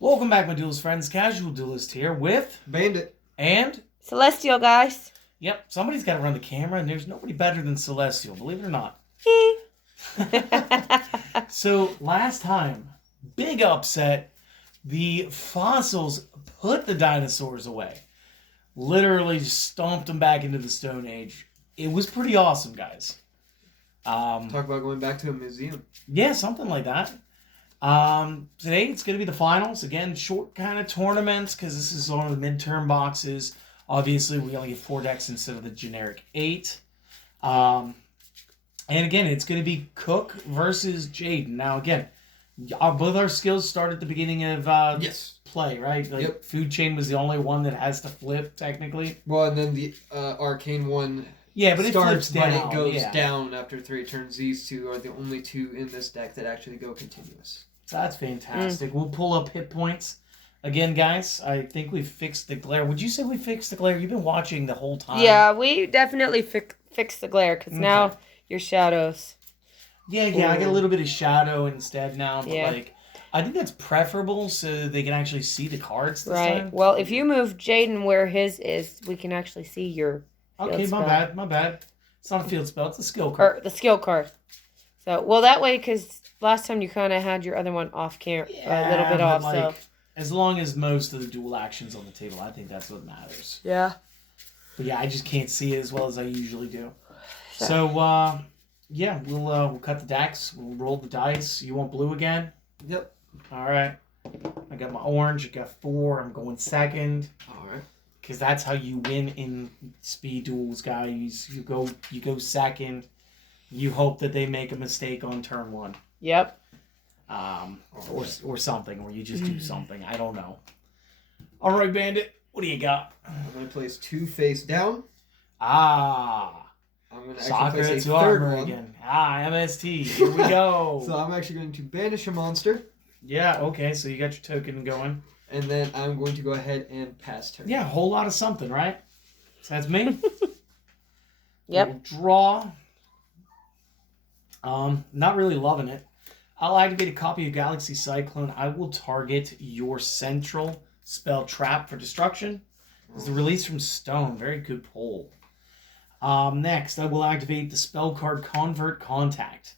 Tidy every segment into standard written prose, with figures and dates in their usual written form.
Welcome back, my Duelist friends. Casual Duelist here with... Bandit. And... Celestial, guys. Yep, somebody's got to run the camera, and there's nobody better than Celestial, believe it or not. So, last time, big upset, the fossils put the dinosaurs away. Literally stomped them back into the Stone Age. It was pretty awesome, guys. Talk about going back to a museum. Yeah, something like that. Today it's going to be the finals. Again, short kind of tournaments because this is one of the midterm boxes. Obviously, we only get 4 decks instead of the generic 8. And again, it's going to be Cook versus Jaden. Now, again, both our skills start at the beginning of play, right? Like, Yep. Food Chain was the only one that has to flip, technically. Well, and then the Arcane one Yeah, but it flips starts, but down. it goes yeah. down after 3 turns. These two are the only two in this deck that actually go continuous. So that's fantastic. We'll pull up hit points. Again, guys, I think we fixed the glare. Would you say we fixed the glare? You've been watching the whole time. Yeah, we definitely fixed the glare because now your shadows. Yeah, I get a little bit of shadow instead now, but Yeah. like, I think that's preferable so they can actually see the cards this Right. time. Well, if you move Jaden where his is, we can actually see your field Okay, spell. my bad. It's not a field spell, it's a skill card. Or the skill card. So, well, that way, because last time you kind of had your other one off camera, a little bit but, off. like, So, as long as most of the dual actions on the table, I think that's what matters. yeah. But yeah, I just can't see it as well as I usually do. So, yeah, we'll cut the decks. We'll roll the dice. You want blue again? Yep. All right. I got my orange. I got 4. I'm going second. All right. Because that's how you win in speed duels, guys. You go second. You hope that they make a mistake on turn 1. Yep. Or something, or you just do something. I don't know. All right, Bandit. What do you got? I'm going to place 2 face down. I'm going to Soccer place a to third armor one. again. MST. Here we go. So I'm actually going to banish a monster. Yeah, okay, so you got your token going. And then I'm going to go ahead and pass turn. Yeah, a whole lot of something, right? So that's me. Yep. We'll draw. Not really loving it. I'll activate a copy of Galaxy Cyclone. I will target your central spell Trap for destruction. It's the release from Stone. Very good pull. Next, I will activate the spell card Convert Contact.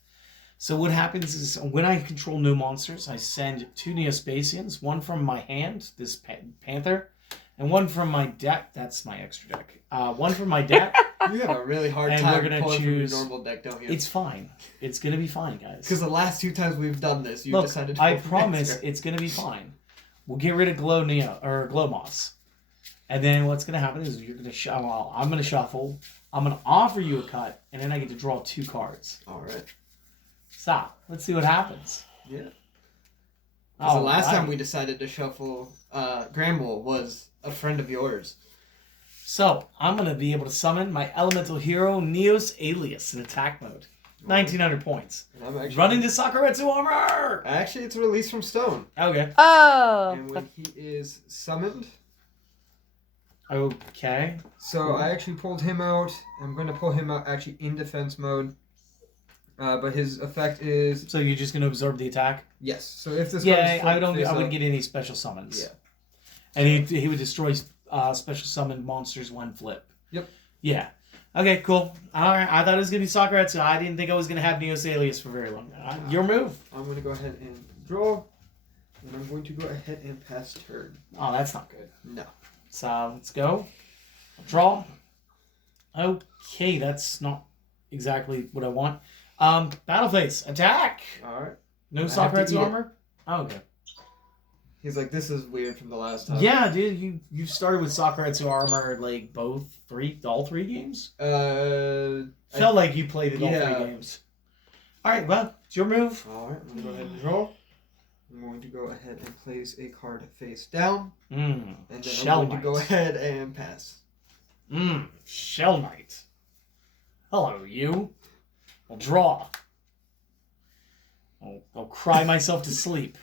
So what happens is when I control no monsters, I send 2 Neospacians, 1 from my hand, this Panther, and 1 from my deck. That's my extra deck. 1 from my deck. You have a really hard And time we're gonna pulling choose- from your normal deck, don't you? It's fine. It's going to be fine, guys. Because the last 2 times we've done this, you Look, decided to I pull from promise extra. it's going to be fine. We'll get rid of Glow Moss. And then what's going to happen is you're going to I'm going to shuffle. I'm going to offer you a cut, and then I get to draw 2 cards. All right. Stop. Let's see what happens. Yeah. Because the last right. time we decided to shuffle Gramble was a friend of yours. So, I'm going to be able to summon my elemental hero, Neos Alias, in attack mode. 1,900 points. And I'm actually Run into Sakuretsu armor! Actually, it's a release from Stone. Okay. Oh. And when he is summoned, Okay. so I actually pulled him out. I'm going to pull him out actually in defense mode. But his effect is So you're just going to absorb the attack? yes. So if this Yeah, card is I wouldn't get any special summons. Yeah. And he would destroy special summon monsters 1 flip. Yep. Yeah. Okay, cool. Alright, I thought it was going to be Sakuretsu. I didn't think I was going to have Neos Alias for very long. Your move. I'm going to go ahead and draw. And I'm going to go ahead and pass turn. Oh, that's not good. No. So, let's go. Draw. Okay, that's not exactly what I want. Battle phase. Attack! All right. No I have to eat Sakuretsu it. armor? Oh, okay. He's like, this is weird from the last time. Yeah, dude, you started with Sakuretsu armor like all 3 games? Felt like you played it all 3 games. Alright, well, it's your move. All right, I'm going to go ahead and draw. I'm going to go ahead and place a card face down. And And then Shell I'm going Knight. to go ahead and pass. Shell Knight. Hello, you. I'll draw. I'll cry myself to sleep.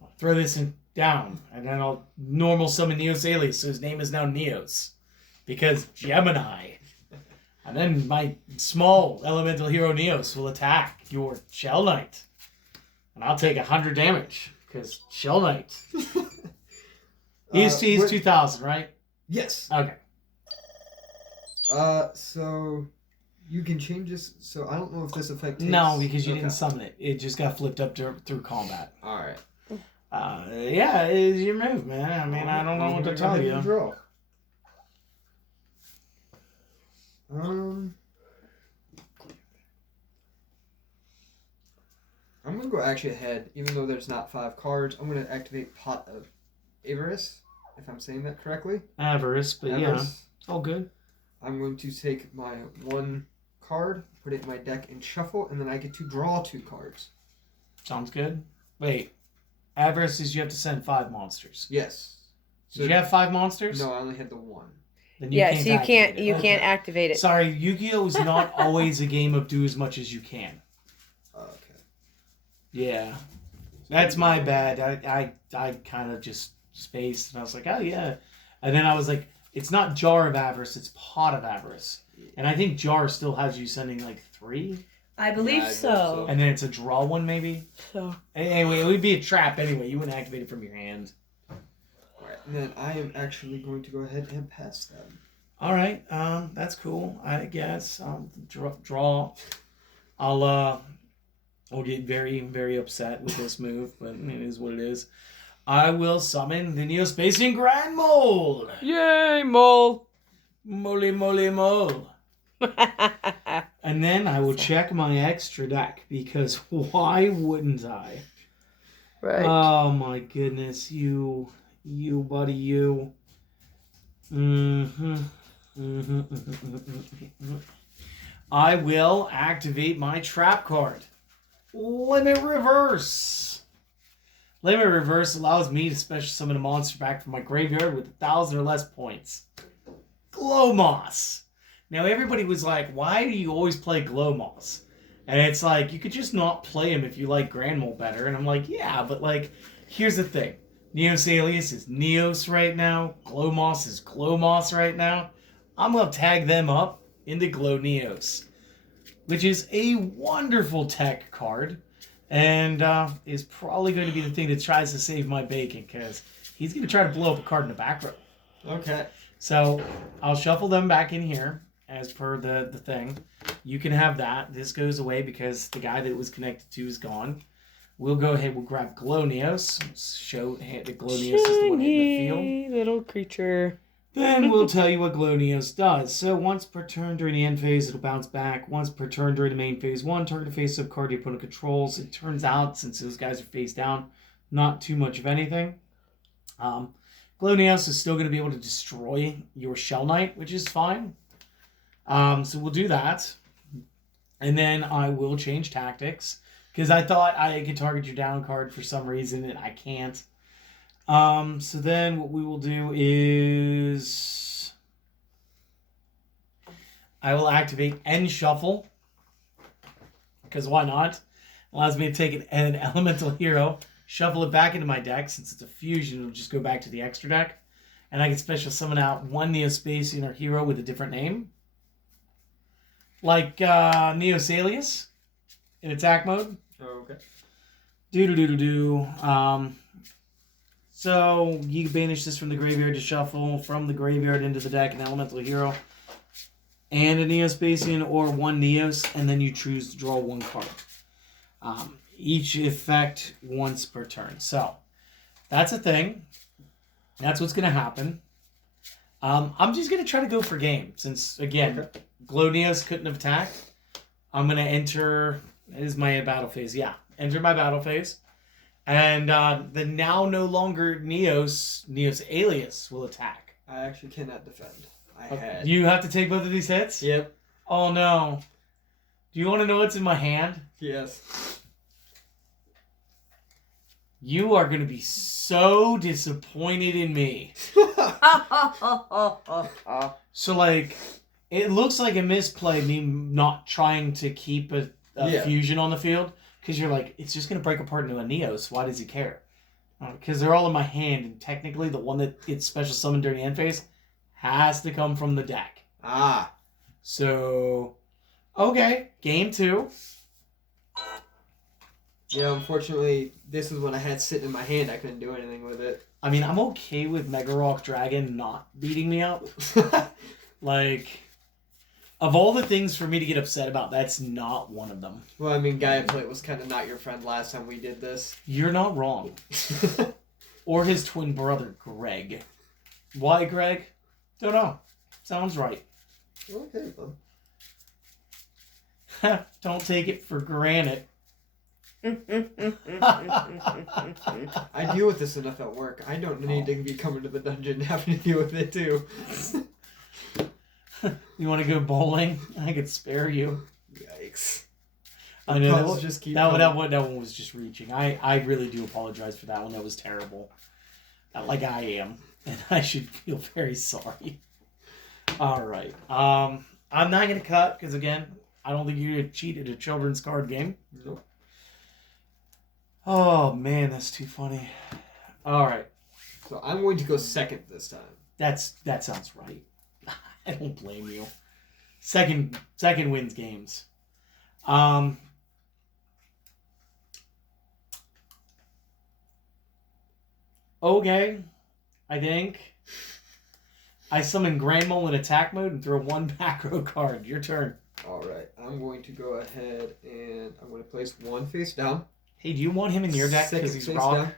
I'll throw this down, and then I'll normal summon Neos Alias, so his name is now Neos. Because Gemini. And then my small elemental hero Neos will attack your Shell Knight. And I'll take 100 damage. Because Shell Knight. ESP is 2,000, right? Yes. Okay. So you can change this. So I don't know if this effect takes... No, because you didn't summon it. It just got flipped up through combat. All right. Yeah, it's your move, man. I mean, I don't know what to tell you. Draw. I'm gonna go actually ahead, even though there's not 5 cards. I'm gonna activate Pot of Avarice, if I'm saying that correctly. Avarice, but yeah, it's all good. I'm going to take my 1 card, put it in my deck, and shuffle, and then I get to draw 2 cards. Sounds good. Wait, Avarice is you have to send 5 monsters. Yes. So did you have 5 monsters? No, I only had the 1. Then So you can't activate it. Sorry, Yu-Gi-Oh is not always a game of do as much as you can. Okay. Yeah, that's my bad. I kind of just spaced, and I was like, oh yeah, and then I was like, it's not Jar of Avarice, it's Pot of Avarice, and I think Jar still has you sending like 3. I believe so. And then it's a draw one maybe. So anyway, it would be a trap anyway. You wouldn't activate it from your hand. Alright, and then I am actually going to go ahead and pass them. All right, that's cool. I guess draw. I'll get very, very upset with this move, but it is what it is. I will summon the Neospacian Grand Mole. yay, mole! Moly, moly, mole. And then I will check my extra deck, because why wouldn't I? Right. Oh my goodness, you buddy, you. I will activate my trap card. Limit Reverse. Limit Reverse allows me to special summon a monster back from my graveyard with 1,000 or less points. Glowmoss. Now everybody was like, why do you always play Glowmoss? And it's like, you could just not play him if you like Grand Mole better. And I'm like, yeah, but like, here's the thing. Neosalius is Neos right now. Glowmoss is Glowmoss right now. I'm going to tag them up into Glow Neos, which is a wonderful tech card, and is probably going to be the thing that tries to save my bacon, because he's going to try to blow up a card in the back row. Okay. So I'll shuffle them back in here as per the thing. You can have that. This goes away because the guy that it was connected to is gone. We'll go ahead. We'll grab Glow Neos. Show that Glow Neos is the one in the field. Little creature. Then we'll tell you what Glow Neos does. So once per turn during the end phase, it'll bounce back. Once per turn during the main phase 1, target face-up card your opponent controls. It turns out, since those guys are face down, not too much of anything. Glow Neos is still going to be able to destroy your Shell Knight, which is fine. So we'll do that. And then I will change tactics, because I thought I could target your down card for some reason, and I can't. So then what we will do is I will activate End Shuffle, because why not? Allows me to take an elemental hero, shuffle it back into my deck. Since it's a fusion, it'll just go back to the extra deck, and I can special summon out one Neospacian or hero with a different name, like Neosalius in attack mode. Oh, okay. So you banish this from the graveyard to shuffle, from the graveyard into the deck, an elemental hero, and a Neospacian or one Neos, and then you choose to draw 1 card. Each effect once per turn. So that's a thing. That's what's going to happen. I'm just going to try to go for game, since, again, Glow Neos couldn't have attacked. I'm going to enter... It is my battle phase. Yeah, enter my battle phase. And the now no longer Neosalius will attack. I actually cannot defend. I had. You have to take both of these hits? Yep. Oh no. Do you want to know what's in my hand? Yes. You are going to be so disappointed in me. So, like, it looks like a misplay, me not trying to keep a fusion on the field. Because you're like, it's just going to break apart into a Neos. Why does he care? Because they're all in my hand, and technically the one that gets special summoned during the end phase has to come from the deck. Ah. So, okay, game 2. Yeah, unfortunately, this is what I had sitting in my hand. I couldn't do anything with it. I mean, I'm okay with Mega Rock Dragon not beating me up. Like, of all the things for me to get upset about, that's not one of them. Well, I mean, Gaia Plate was kind of not your friend last time we did this. You're not wrong. Or his twin brother, Greg. Why, Greg? Don't know. Sounds right. Okay, then. Don't take it for granted. I deal with this enough at work. I don't need to be coming to the dungeon and having to deal with it too. You want to go bowling? I could spare you. Yikes. I know Calls just keep that coming. one was just reaching. I really do apologize for that one. That was terrible. Like I am. And I should feel very sorry. Alright. I'm not going to cut because, again, I don't think you're going to cheat at a children's card game. Nope. Oh, man, that's too funny. Alright. So I'm going to go second this time. That sounds right. I don't blame you. Second wins games. Okay, I think I summon Grand Mole in attack mode and throw one back row card. Your turn. Alright, I'm going to go ahead and I'm going to place one face down. Hey, do you want him in your deck because Second he's face rock? down.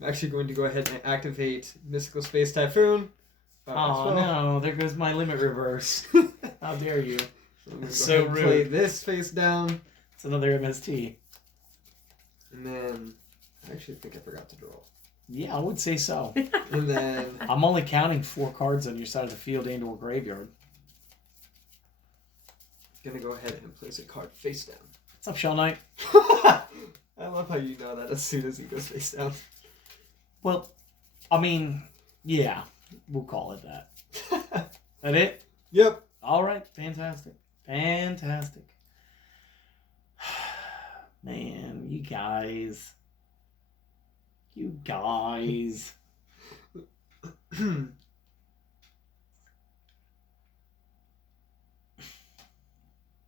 I'm actually going to go ahead and activate Mystical Space Typhoon. Oh no, there goes my limit reverse. How dare you? So rude. Play this face down. It's another MST. And then I actually think I forgot to draw. Yeah, I would say so. And then I'm only counting 4 cards on your side of the field and or graveyard. I'm gonna go ahead and place a card face down. What's up, Shell Knight? I love how you know that as soon as he goes face down. Well, I mean, yeah, we'll call it that. That it? Yep. All right, fantastic. Fantastic. Man, you guys. You guys.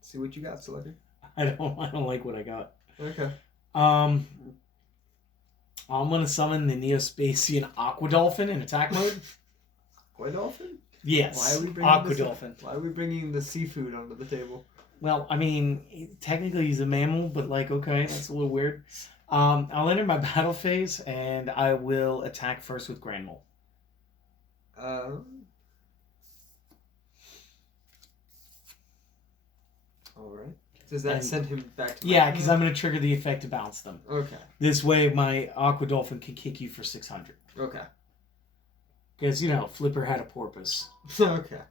See what you got, Selector. I don't like what I got. Okay. I'm gonna summon the Neospacian Aqua Dolphin in attack mode. Aqua Dolphin? Yes. Why are we bringing Aqua this Dolphin. Why are we bringing the seafood onto the table? Well, I mean, technically he's a mammal, but like, okay, that's a little weird. I'll enter my battle phase, and I will attack first with Grand Mole. Alright. Does that send him back to Yeah, because I'm going to trigger the effect to bounce them. Okay. This way, my Aqua Dolphin can kick you for 600. Okay. Because, Flipper had a porpoise. Okay.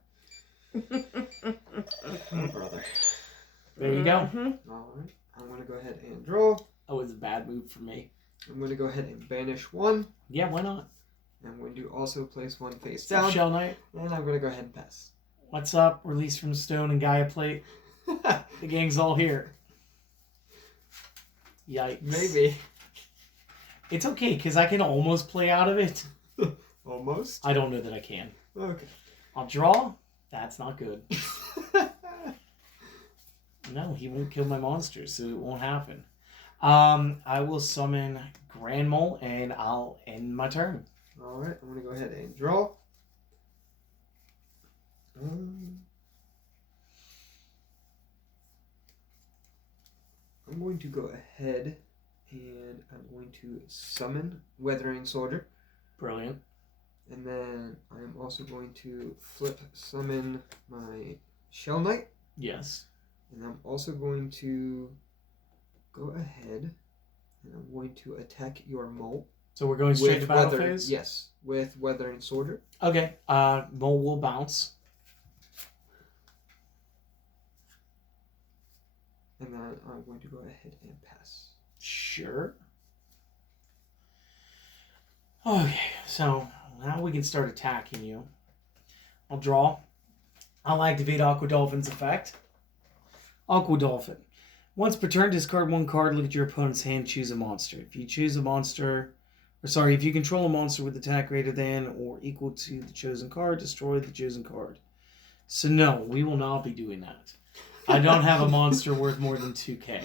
Oh, brother. There you go. Alright. I'm going to go ahead and draw. That was a bad move for me. I'm going to go ahead and banish one. Yeah, why not? I'm going to also place one face What's up, down. Shell Knight? And I'm going to go ahead and pass. What's up? Release from Stone and Gaia Plate. The gang's all here. Yikes. Maybe. It's okay, because I can almost play out of it. Almost? I don't know that I can. Okay. I'll draw. That's not good. No, he won't kill my monsters, so it won't happen. I will summon Grand Mole, and I'll end my turn. Alright, I'm going to go ahead and draw. I'm going to go ahead and I'm going to summon Weathering Soldier. Brilliant. And then I'm also going to flip summon my Shell Knight. Yes. And I'm also going to go ahead and I'm going to attack your mole. So we're going straight to battle phase? Yes, with Weathering Soldier. Okay. Mole will bounce. And then I'm going to go ahead and pass. Sure. Okay, so now we can start attacking you. I'll draw. I'll activate Aqua Dolphin's effect. Aqua Dolphin. Once per turn, discard one card, look at your opponent's hand, choose a monster. If you choose a monster, if you control a monster with attack greater than or equal to the chosen card, destroy the chosen card. So no, we will not be doing that. I don't have a monster worth more than 2k.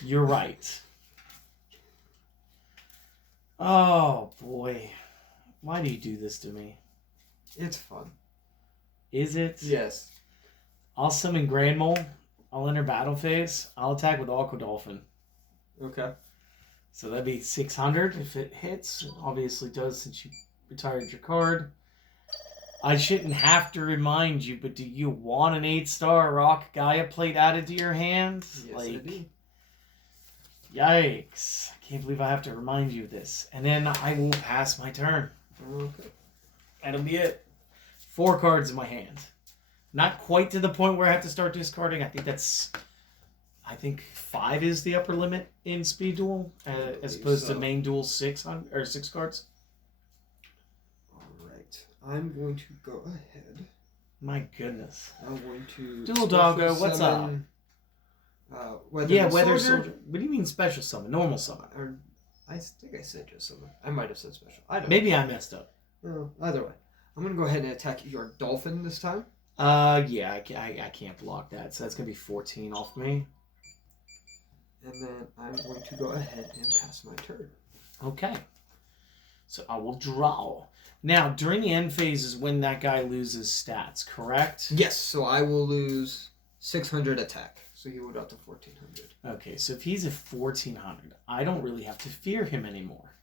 You're right. Oh, boy. Why do you do this to me? It's fun. Is it? Yes. I'll summon Grand Mole. I'll enter battle phase. I'll attack with Aqua Dolphin. Okay. So that'd be 600 if it hits. It obviously does since you retired your card. I shouldn't have to remind you, but do you want an 8-star Rock Gaia plate added to your hand? Yes, I do. Yikes. I can't believe I have to remind you of this. And then I will pass my turn. Okay. That'll be it. 4 cards in my hand. Not quite to the point where I have to start discarding. I think 5 is the upper limit in Speed Duel, as opposed to main Duel 6 cards. All right. I'm going to go ahead. My goodness. I'm going to Duel Doggo, what's up? Weather Soldier. What do you mean special summon? Normal summon. I think I said just summon. I might have said special. I don't Maybe know. I messed up. Either way. I'm going to go ahead and attack your dolphin this time. Yeah, I can't block that, so that's going to be 14 off me. And then I'm going to go ahead and pass my turn. Okay. So I will draw. Now, during the end phase is when that guy loses stats, correct? Yes, so I will lose 600 attack. So he would up to 1400. Okay, so if he's at 1400, I don't really have to fear him anymore.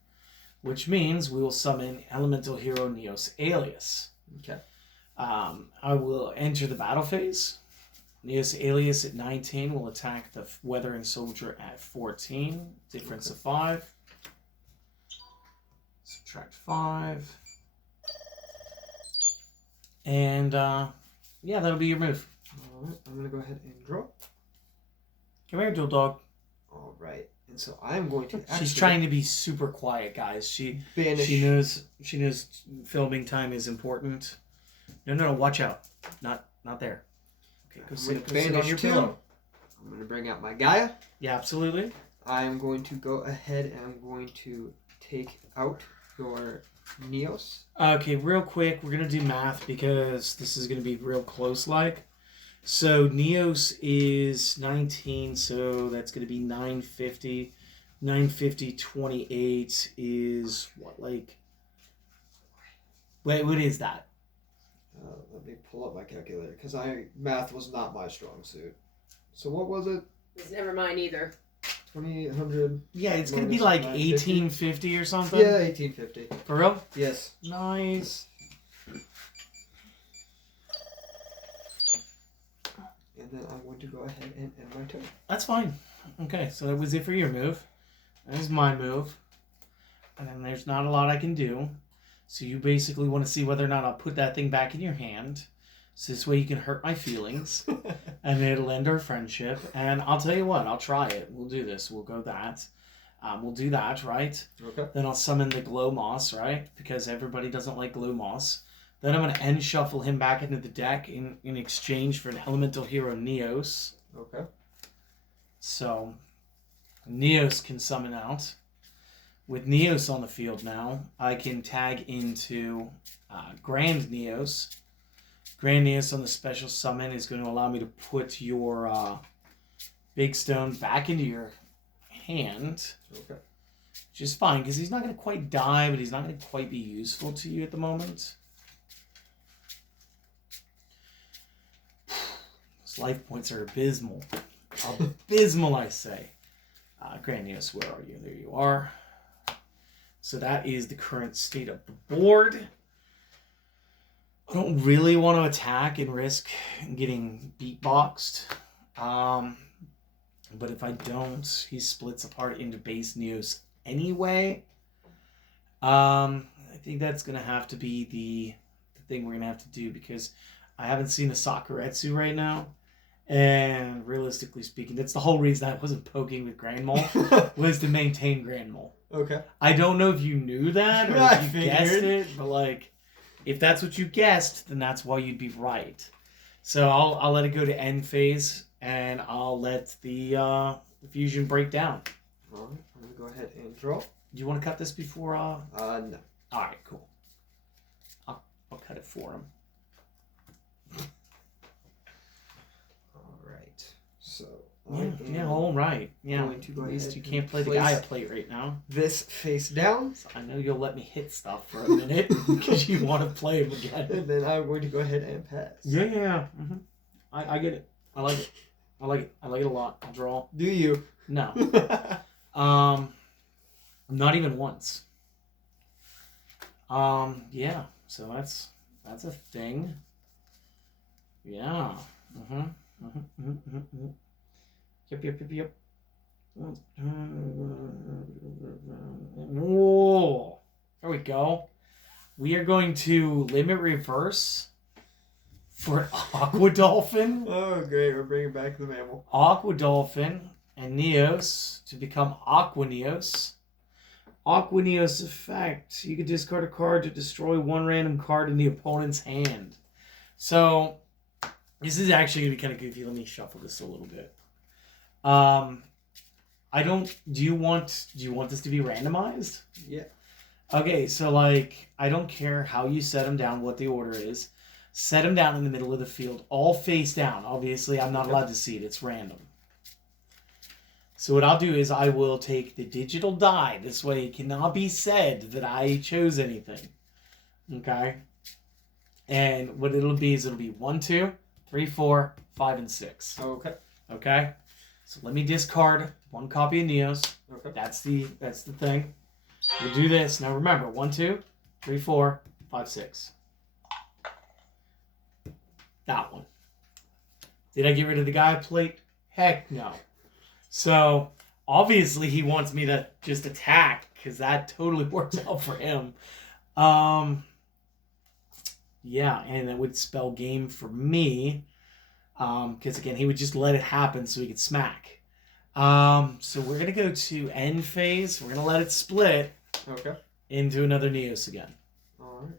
Which means we will summon Elemental Hero Neos Alias. Okay. I will enter the battle phase. Neos Alias at 19 will attack the Weathering Soldier at 14. Difference of 5. Subtract 5. And, yeah, that'll be your move. Alright, I'm going to go ahead and draw. Come here, Duel Dog. Alright, and so I'm going to She's trying to be super quiet, guys. She knows filming time is important. No, watch out. Not there. Okay, go sit on your pillow. I'm going to bring out my Gaia. Yeah, absolutely. I'm going to go ahead and I'm going to take out your Neos. Okay, real quick, we're going to do math because this is going to be real close-like. So Neos is 19, so that's going to be 950. 950, 28 is what, like... Wait, what is that? Let me pull up my calculator, because math was not my strong suit. So what was it? It's never mine either. 2800. Yeah, it's going to be like 1850 or something. Yeah, 1850. For real? Yes. Nice. And then I'm going to go ahead and end my turn. That's fine. Okay, so that was it for your move. That is my move. And then there's not a lot I can do. So you basically want to see whether or not I'll put that thing back in your hand. So this way you can hurt my feelings. And it'll end our friendship. And I'll tell you what, I'll try it. We'll do this. We'll go that. We'll do that, right? Okay. Then I'll summon the Glow Moss, right? Because everybody doesn't like Glow Moss. Then I'm going to end shuffle him back into the deck in exchange for an Elemental Hero Neos. Okay. So Neos can summon out. With Neos on the field now, I can tag into Grand Neos. Grand Neos on the special summon is going to allow me to put your Big Stone back into your hand. Okay. Which is fine, because he's not going to quite die, but he's not going to quite be useful to you at the moment. Those life points are abysmal. Abysmal, I say. Grand Neos, where are you? There you are. So that is the current state of the board. I don't really want to attack and risk getting beatboxed. But if I don't, he splits apart into base Neos anyway. I think that's going to have to be the thing we're going to have to do, because I haven't seen a Sakuretsu right now. And realistically speaking, that's the whole reason I wasn't poking with Grand Mole, was to maintain Grand Mole. Okay. I don't know if you knew that or if you guessed it, but like, if that's what you guessed, then that's why you'd be right. So I'll let it go to end phase, and I'll let the fusion break down. All right. I'm going to go ahead and draw. Do you want to cut this before? No. All right, cool. I'll cut it for him. All right. So Yeah, all right. Yeah, going to go at least ahead you can't and play the place Gaia plate right now. This face down. So I know you'll let me hit stuff for a minute because you want to play them again. And then I'm going to go ahead and pass. Yeah. Mm-hmm. I get it. I like it. I like it. I like it a lot. I'll draw. Do you? No. Not even once. Yeah. So that's a thing. Yeah. Yep. Whoa. There we go. We are going to limit reverse for Aqua Dolphin. Oh, great. We're bringing back the mammal. Aqua Dolphin and Neos to become Aqua Neos. Aqua Neos effect. You can discard a card to destroy one random card in the opponent's hand. So, this is actually going to be kind of goofy. Let me shuffle this a little bit. Do you want this to be randomized? Yeah. Okay, so like, I don't care how you set them down, what the order is. Set them down in the middle of the field, all face down. Obviously, I'm not allowed to see it. It's random. So what I'll do is I will take the digital die. This way it cannot be said that I chose anything. Okay? And what it'll be is it'll be 1, 2, 3, 4, 5, and 6. Okay. Okay? So let me discard one copy of Neos. Okay. That's the thing. We'll do this. Now remember, 1, 2, 3, 4, 5, 6. That one. Did I get rid of the Gaia plate? Heck no. So, obviously he wants me to just attack, because that totally works out for him. Yeah, and that would spell game for me. Because, again, he would just let it happen so he could smack. So we're going to go to end phase. We're going to let it split. Okay. Into another Neos again. Alright.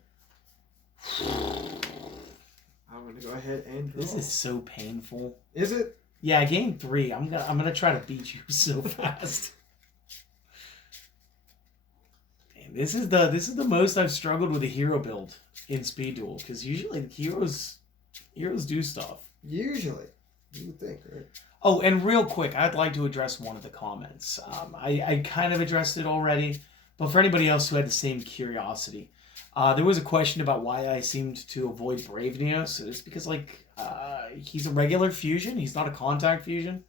I'm going to go ahead and draw. This is so painful. Is it? Yeah, game 3. I'm gonna try to beat you so fast. Man, this is the most I've struggled with a hero build in Speed Duel, because usually heroes do stuff. Usually. You would think, right? Oh, and real quick, I'd like to address one of the comments. I kind of addressed it already, but for anybody else who had the same curiosity, there was a question about why I seemed to avoid Brave Neos. It's because, like, he's a regular fusion. He's not a contact fusion.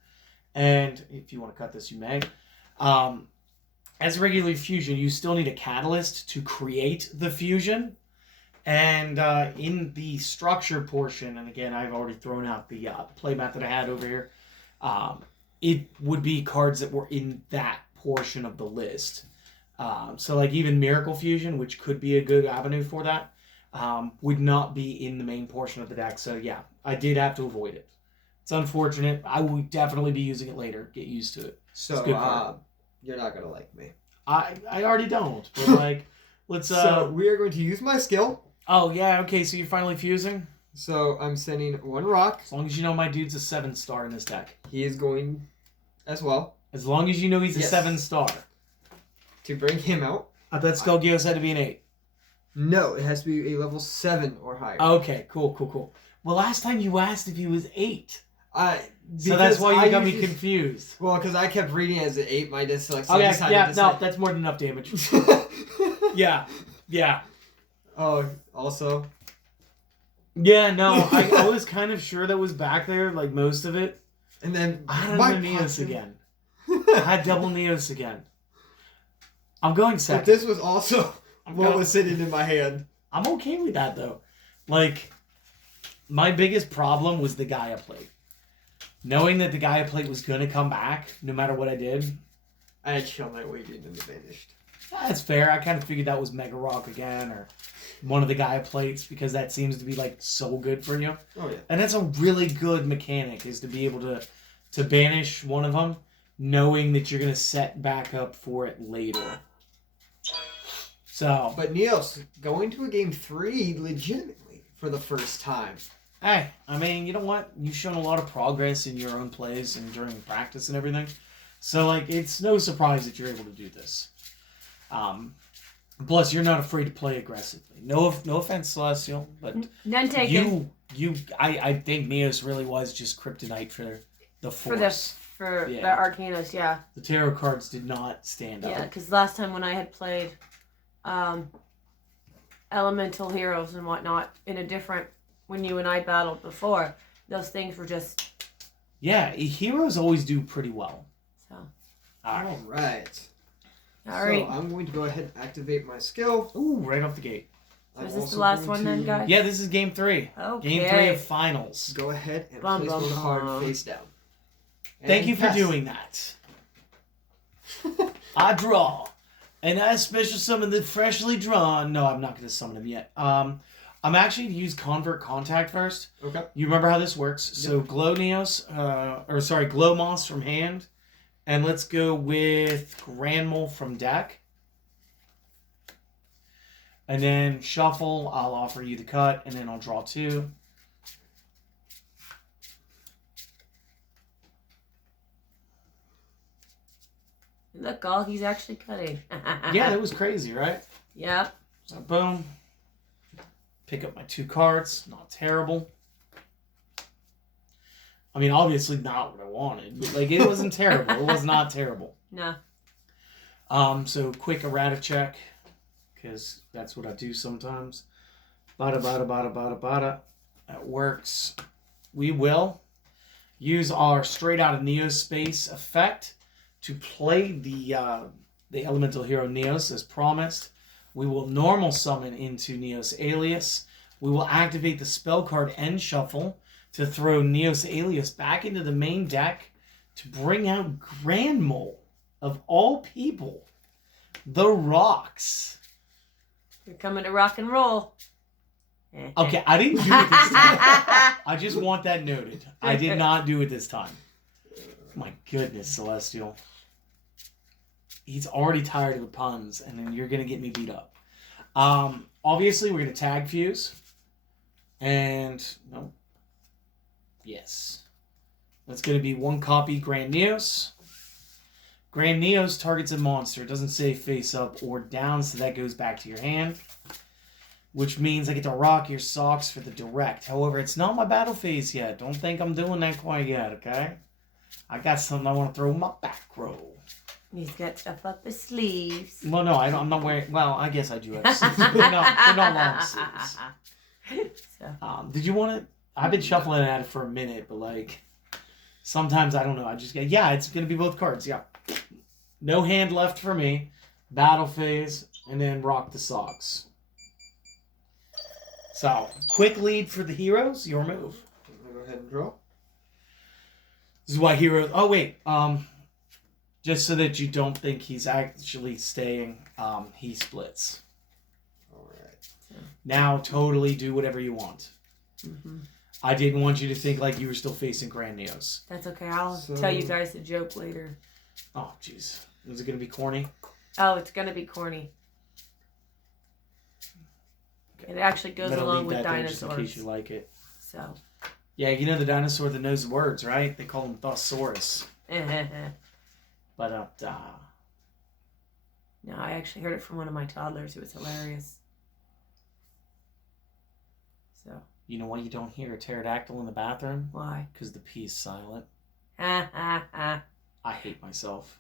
And if you want to cut this, you may. As a regular fusion, you still need a catalyst to create the fusion. And in the structure portion, and again, I've already thrown out the playmat that I had over here, it would be cards that were in that portion of the list. So like even Miracle Fusion, which could be a good avenue for that, would not be in the main portion of the deck. So yeah, I did have to avoid it. It's unfortunate. I will definitely be using it later. Get used to it. So you're not going to like me. I already don't, but like, let's... So we are going to use my skill. Oh yeah, okay, so you're finally fusing? So I'm sending one rock. As long as you know my dude's a 7-star in this deck. He is going as well. As long as you know he's a 7-star. To bring him out. I thought Skullgios had to be an 8. No, it has to be a level 7 or higher. Okay, cool. Well, last time you asked if he was 8. So that's why you got me confused. Well, because I kept reading it as an 8, my dyslexia. Oh, yeah, no, that's more than enough damage. Yeah. Oh, also? Yeah, no, I was kind of sure that was back there, like most of it. And then I had Neos again. I had double Neos again. I'm going second. But this was also what was sitting in my hand. I'm okay with that, though. Like, my biggest problem was the Gaia plate. Knowing that the Gaia plate was going to come back, no matter what I did. I had shot my way in and it vanished. That's fair. I kind of figured that was Mega Rock again, or one of the Gaia plates, because that seems to be, like, so good for you. Oh, yeah. And that's a really good mechanic, is to be able to banish one of them, knowing that you're going to set back up for it later. So, but Neos, going to a game 3 legitimately for the first time. Hey, I mean, you know what? You've shown a lot of progress in your own plays and during practice and everything. So, like, it's no surprise that you're able to do this. Plus, you're not afraid to play aggressively. No offense, Celestial, but none taken. I think Neos really was just kryptonite for the Force. for Yeah. the Arcanas, yeah. The tarot cards did not stand Yeah, up. because last time when I had played Elemental Heroes and whatnot in a different, when you and I battled before, those things were just... Yeah, heroes always do pretty well. So. All right. All right. So I'm going to go ahead and activate my skill. Ooh, right off the gate. So is this the last one then, guys? Yeah, this is game 3. Okay. Game 3 of finals. Go ahead and Bum, place bum, one card bum. face down. Thank And you for pass. doing that. I draw. And I special summon the freshly drawn. No, I'm not going to summon him yet. I'm actually going to use Convert Contact first. Okay. You remember how this works. So Glow Glow Moss from hand. And let's go with Grand Mole from deck. And then shuffle. I'll offer you the cut. And then I'll draw 2. Look, all he's actually cutting. Yeah, that was crazy, right? Yep. So boom. Pick up my 2 cards. Not terrible. I mean, obviously not what I wanted, but like it wasn't terrible. It was not terrible. No. So quick errata check, because that's what I do sometimes. Bada bada bada bada bada. That works. We will use our straight out of Neospace effect to play the elemental hero Neos as promised. We will normal summon into Neos Alias. We will activate the spell card and shuffle to throw Neos Alias back into the main deck to bring out Grand Mole, of all people, the Rocks. You're coming to rock and roll. Okay, I didn't do it this time. I just want that noted. I did not do it this time. My goodness, Celestial. He's already tired of the puns, and then you're going to get me beat up. Obviously, we're going to tag fuse. And, no. Yes. That's going to be 1 copy Grand Neos. Grand Neos targets a monster. It doesn't say face up or down, so that goes back to your hand. Which means I get to rock your socks for the direct. However, it's not my battle phase yet. Don't think I'm doing that quite yet, okay? I got something I want to throw in my back row. He's got stuff up his sleeves. Well, no, I'm not wearing... Well, I guess I do have sleeves, but they're not long sleeves. So. Did you want to... I've been shuffling at it for a minute, but like... Sometimes, I don't know, I just get... Yeah, it's going to be both cards, yeah. No hand left for me. Battle phase, and then rock the socks. So, quick lead for the heroes. Your move. I'm going to go ahead and draw. This is why heroes... Oh, wait. Just so that you don't think he's actually staying, he splits. Alright. Now, totally do whatever you want. Mm-hmm. I didn't want you to think like you were still facing Grand Neos. That's okay. I'll tell you guys the joke later. Oh, jeez. Is it going to be corny? Oh, it's going to be corny. Okay. It actually goes Better along leave with that there just in dinosaurs. case you like it. So. Yeah, you know the dinosaur that knows words, right? They call him Thosaurus. But, No, I actually heard it from one of my toddlers. It was hilarious. So. You know why you don't hear a pterodactyl in the bathroom? Why? Because the P is silent. Ha ha ha. I hate myself.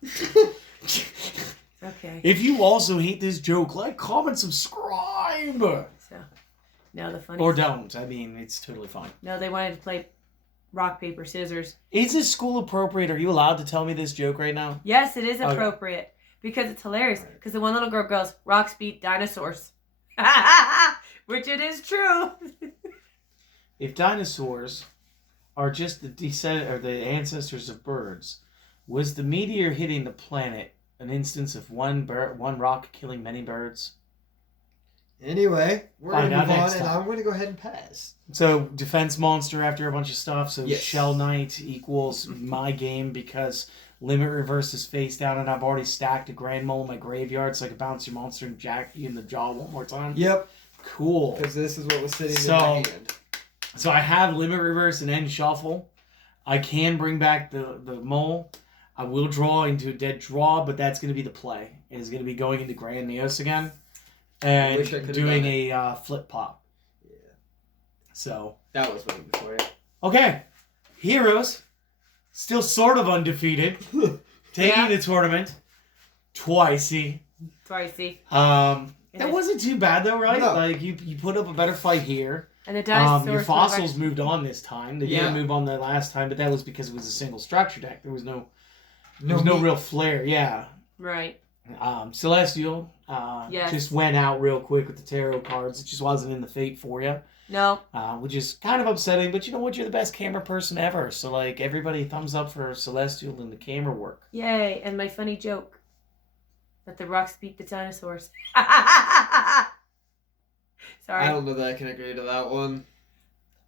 Okay. If you also hate this joke, like, comment, subscribe. So. No, the funny. Or don't. I mean, it's totally fine. No, they wanted to play rock, paper, scissors. Is this school appropriate? Are you allowed to tell me this joke right now? Yes, it is Okay. appropriate. Because it's hilarious. Because the one little girl goes, rocks beat dinosaurs. Which it is true. If dinosaurs are just the ancestors of birds, was the meteor hitting the planet an instance of one rock killing many birds? Anyway, we're going Find to out move on, next and time. I'm going to go ahead and pass. So defense monster after a bunch of stuff. So Yes. Shell Knight equals my game because limit reverse is face down, and I've already stacked a Grand Mole in my graveyard, so I can bounce your monster and jack you in the jaw one more time. Yep, Cool. because this is what was sitting So- in my hand. So I have limit reverse and end shuffle. I can bring back the mole. I will draw into a dead draw, but that's going to be the play. It is going to be going into Grand Neos again and Wish I could've doing done a flip pop. Yeah, So, that was way before it. okay. Heroes. still sort of undefeated, taking the tournament twicey. That wasn't too bad though, right? No. Like you put up a better fight here. And the dinosaurs. Your fossils moved on this time. They Yeah. didn't move on the last time, but that was because it was a single structure deck. There was no No real flair. Yeah. Right. Celestial Yes. just went out real quick with the tarot cards. It just wasn't in the fate for you. No. Which is kind of upsetting, but you know what? You're the best camera person ever. So, like, everybody thumbs up for Celestial and the camera work. Yay. And my funny joke. That the rocks beat the dinosaurs. Sorry. I don't know that I can agree to that one.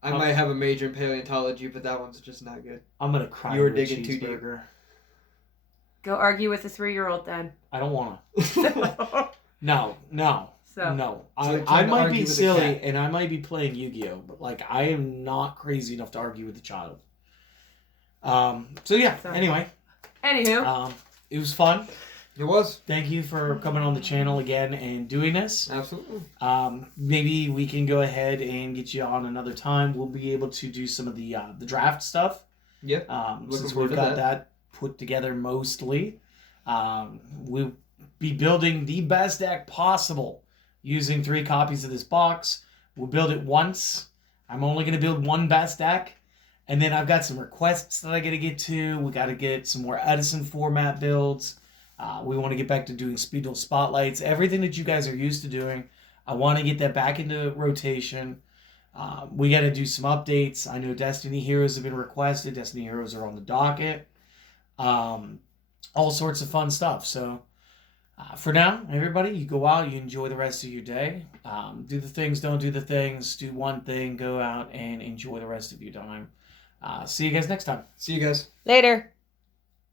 I might have a major in paleontology, but that one's just not good. I'm going to cry. You were over a digging too deep. cheeseburger. Go argue with a 3-year-old then. I don't want to. No. So I you're trying to might argue be with a silly cat. and I might be playing Yu-Gi-Oh, but like I am not crazy enough to argue with a child. So yeah. So- Anyway, Anywho. it was fun. It was. Thank you for coming on the channel again and doing this. Absolutely. Maybe we can go ahead and get you on another time. We'll be able to do some of the draft stuff. Yep. Since forward we've to got that put together mostly. We'll be building the best deck possible using 3 copies of this box. We'll build it once. I'm only going to build one best deck. And then I've got some requests that I got to get to. We got to get some more Edison format builds. We want to get back to doing Speed Duel Spotlights. Everything that you guys are used to doing. I want to get that back into rotation. We got to do some updates. I know Destiny Heroes have been requested. Destiny Heroes are on the docket. All sorts of fun stuff. So for now, everybody, you go out, you enjoy the rest of your day. Do the things, don't do the things. Do one thing, go out and enjoy the rest of your time. See you guys next time. See you guys. Later.